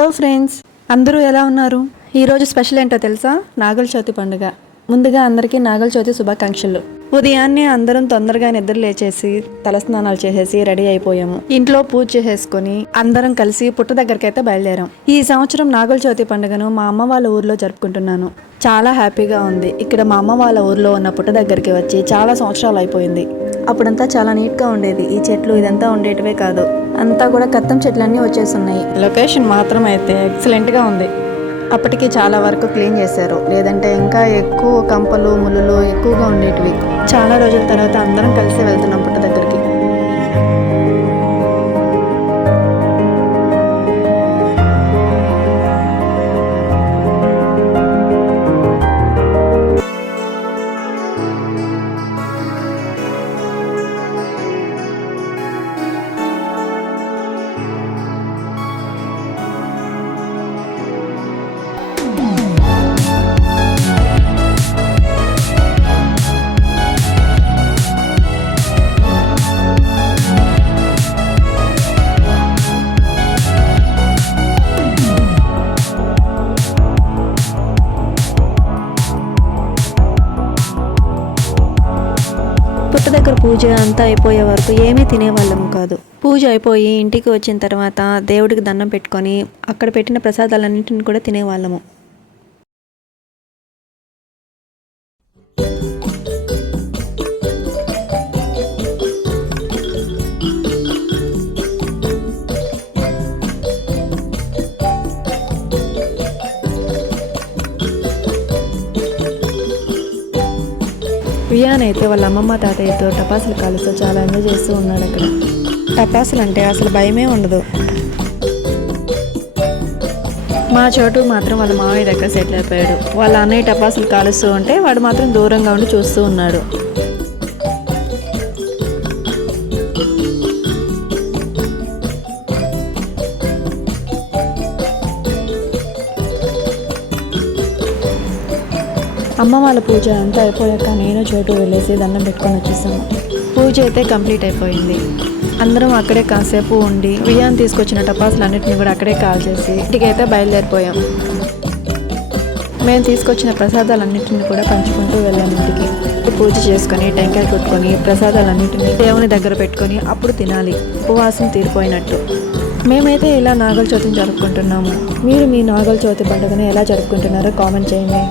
Hello friends, అందరూ ఎలా ఉన్నారు? ఈరోజు స్పెషల్ ఏంటో తెలుసా? నాగుల చవితి పండుగ. ముందుగా అందరికీ నాగుల చవితి శుభాకాంక్షలు. ఉదయాన్నే అందరం తొందరగా నిద్ర లేచేసి తలస్నానాలు చేసేసి రెడీ అయిపోయాము. ఇంట్లో పూజ చేసేసుకొని అందరం కలిసి పుట్ట దగ్గరికి అయితే బయలుదేరాం. ఈ సంవత్సరం నాగుల చవితి పండుగను మా అమ్మ వాళ్ళ ఊర్లో జరుపుకుంటున్నాను. చాలా హ్యాపీగా ఉంది. ఇక్కడ మా అమ్మ వాళ్ళ ఊర్లో ఉన్న పుట్ట దగ్గరికి వచ్చి చాలా సంవత్సరాలు అయిపోయింది. అప్పుడంతా చాలా నీట్గా ఉండేది. ఈ చెట్లు ఇదంతా ఉండేటివే కాదు, అంతా కూడా కత్తం చెట్లన్నీ వచ్చేస్తున్నాయి. లొకేషన్ మాత్రం అయితే ఎక్సలెంట్గా ఉంది. అప్పటికి చాలా వరకు క్లీన్ చేశారు, లేదంటే ఇంకా ఎక్కువ కంపలు ముళ్ళు ఎక్కువగా ఉండేటివి. చాలా రోజుల తర్వాత అందరం కలిసి వెళ్తున్నాం పుట్ట దగ్గరికి. పుట్ట దగ్గర పూజ అంతా అయిపోయే వరకు ఏమీ తినేవాళ్ళము కాదు. పూజ అయిపోయి ఇంటికి వచ్చిన తర్వాత దేవుడికి దండం పెట్టుకొని అక్కడ పెట్టిన ప్రసాదాలన్నింటిని కూడా తినేవాళ్ళము. వియాన్ అయితే వాళ్ళ అమ్మమ్మ తాతయ్యతో టపాసులు కాలుస్తూ చాలా ఎంజాయ్ చేస్తూ ఉన్నాడు. అక్కడ టపాసులు అంటే అసలు భయమే ఉండదు. మా చోటు మాత్రం వాళ్ళ మావయ్య దగ్గర సెటిల్ అయిపోయాడు. వాళ్ళ అన్నయ్య టపాసులు కాలుస్తూ ఉంటే వాడు మాత్రం దూరంగా ఉండి చూస్తూ ఉన్నాడు. అమ్మ వాళ్ళ పూజ అంతా అయిపోయాక నేను చోటు వెళ్ళేసి దండం పెట్టుకొని వచ్చేసాము. పూజ అయితే కంప్లీట్ అయిపోయింది. అందరం అక్కడే కాసేపు ఉండి వియాన్ తీసుకొచ్చిన టపాసులు అన్నింటినీ కూడా అక్కడే కాల్ చేసి ఇంటికైతే బయలుదేరిపోయాం. మేము తీసుకొచ్చిన ప్రసాదాలన్నింటినీ కూడా పంచుకుంటూ వెళ్ళాము ఇంటికి. పూజ చేసుకొని టెంకాయ కొట్టుకొని ప్రసాదాలన్నింటినీ దేవుని దగ్గర పెట్టుకొని అప్పుడు తినాలి, ఉపవాసం తీరిపోయినట్టు. మేమైతే ఇలా నాగుల చవితిని జరుపుకుంటున్నాము. మీరు మీ నాగుల చవితి పండుగను ఎలా జరుపుకుంటున్నారో కామెంట్ చేయండి.